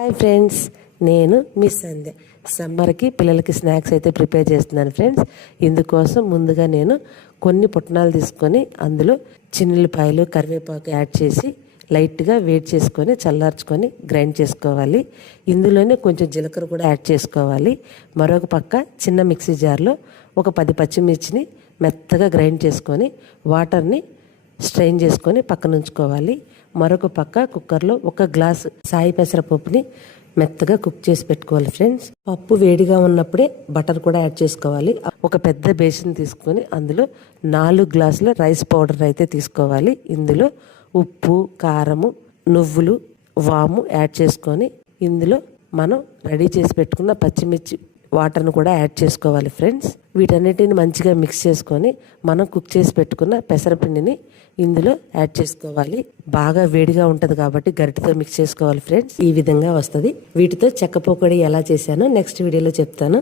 Hi friends, నేను miss సంధ్య. సమ్మర్కి పిల్లలకి స్నాక్స్ అయితే ప్రిపేర్ చేస్తున్నాను ఫ్రెండ్స్. ఇందుకోసం ముందుగా నేను కొన్ని పుట్నాలు తీసుకొని అందులో చిన్నులపాయలు కరివేపాకు యాడ్ చేసి లైట్గా వేడి చేసుకొని చల్లార్చుకొని గ్రైండ్ చేసుకోవాలి. ఇందులోనే కొంచెం జీలకర్ర కూడా యాడ్ చేసుకోవాలి. మరొక పక్క చిన్న మిక్సీ జార్లో ఒక 10 పచ్చిమిర్చిని మెత్తగా గ్రైండ్ చేసుకొని వాటర్ని స్ట్రెయిన్ చేసుకొని పక్కన ఉంచుకోవాలి. మరొక పక్క కుక్కర్లో 1 గ్లాసు సాయి పెసరపప్పుని మెత్తగా కుక్ చేసి పెట్టుకోవాలి ఫ్రెండ్స్. పప్పు వేడిగా ఉన్నప్పుడే బటర్ కూడా యాడ్ చేసుకోవాలి. ఒక పెద్ద బేసిన్ తీసుకొని అందులో 4 గ్లాసుల రైస్ పౌడర్ అయితే తీసుకోవాలి. ఇందులో ఉప్పు, కారము, నువ్వులు, వాము యాడ్ చేసుకొని ఇందులో మనం రెడీ చేసి పెట్టుకున్న పచ్చిమిర్చి వాటర్ను కూడా యాడ్ చేసుకోవాలి ఫ్రెండ్స్. వీటన్నిటిని మంచిగా మిక్స్ చేసుకొని మనం కుక్ చేసి పెట్టుకున్న పెసరపిండిని ఇందులో యాడ్ చేసుకోవాలి. బాగా వేడిగా ఉంటుంది కాబట్టి గరిటెతో మిక్స్ చేసుకోవాలి ఫ్రెండ్స్. ఈ విధంగా వస్తుంది. వీటితో చెక్క పకోడీ ఎలా చేశానో నెక్స్ట్ వీడియోలో చెప్తాను.